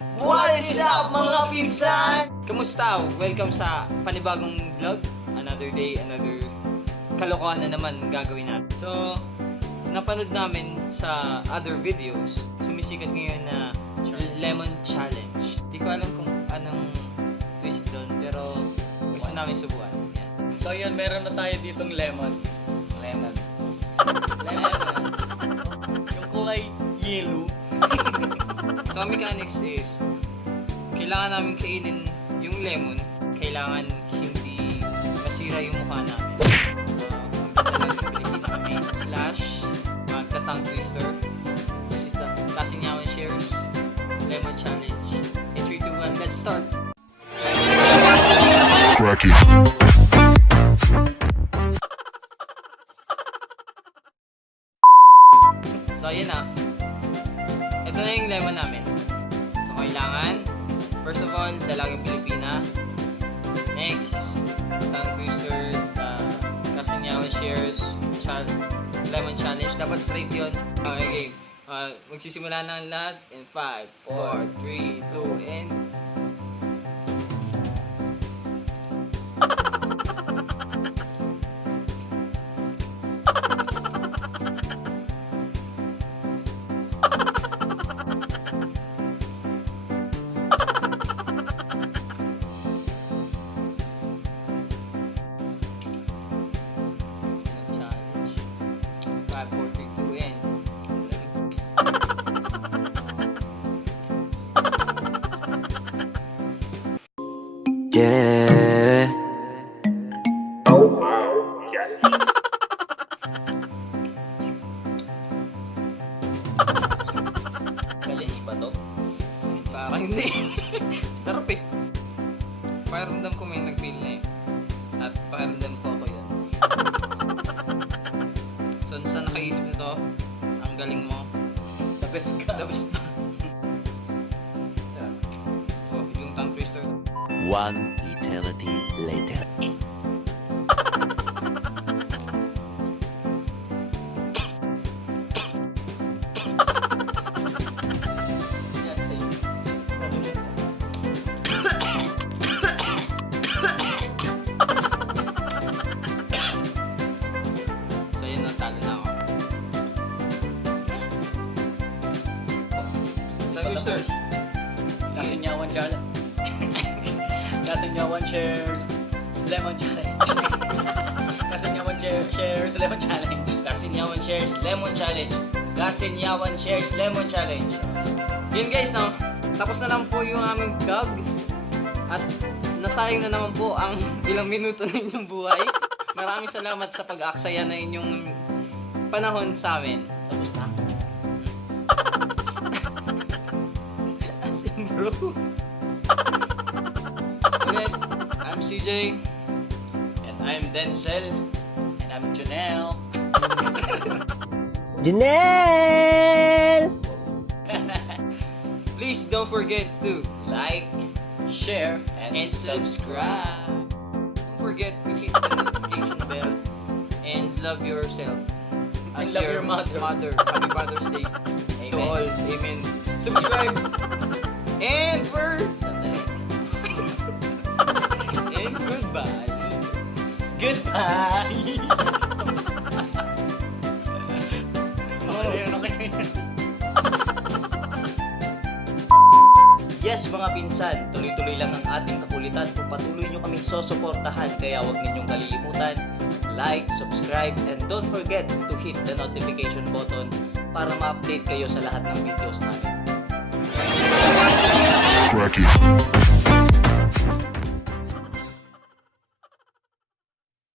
What is up mga pinsan? Kamusta? Welcome sa panibagong vlog. Another day, another kalokohan na naman gagawin natin. So, napanood namin sa other videos, sumisikat ngayon na lemon challenge. Di ko alam kung anong twist doon, pero gusto namin subukan. Yan. So yun, meron na tayo ditong lemon. Lemon. Yung kulay yellow. So, ang mechanics is, kailangan namin kainin yung lemon, kailangan hindi masira yung mukha namin. So, magdadala kami / magta-tongue twister. This is the Cuzsinyawan Shares Lemon Challenge. In 3, 2, 1, let's start! Cracky. So, ayan na. Ito na yung lemon namin. So, kailangan, first of all, dalagang Pilipina. Next, tongue twister, Cuzsinyawan Shares Lemon Challenge. Dapat straight yun. Okay, magsisimula na ang lahat in 5, 4, 3, 2, and... challenge. 5, 4, 3, 2, and... Yeah. Challenge ba to? Parang hindi. Sarap eh. Pakiramdam ko may nag-feel na eh. At pakiramdam ko ako yun. So, saan nakaisip nito? Ang galing mo. The best ka. The best pa. So, yung tongue twister. One eternity later. Yan, sa'yo. So, yun, natalo na ako. Tongue twister. Cuzsinyawan Challenge. Cuzsinyawan Shares Lemon Challenge. Cuzsinyawan Shares Lemon Challenge. Cuzsinyawan Shares Lemon Challenge. Cuzsinyawan Shares Lemon Challenge. Yun guys, no? Tapos na lang po yung aming vlog. At nasayang na naman po ang ilang minuto na inyong buhay. Maraming salamat sa pag-aaksaya na inyong panahon sa amin. Tapos na. Asim bro. Ulit, I'm CJ. And I'm Denzel. And I'm Janelle. Janelle! Please don't forget to Like, share, and and subscribe. Don't forget to hit the notification bell and love yourself. And love your mother. Happy Mother's Day to Amen. all. Amen. Subscribe. And we're Sandali. and goodbye. Goodbye! Yes mga pinsan, tuloy-tuloy lang ang ating kakulitan kung patuloy nyo kaming susuportahan, kaya huwag ninyong kalilimutan, like, subscribe, and don't forget to hit the notification button para ma-update kayo sa lahat ng videos namin. Cracky.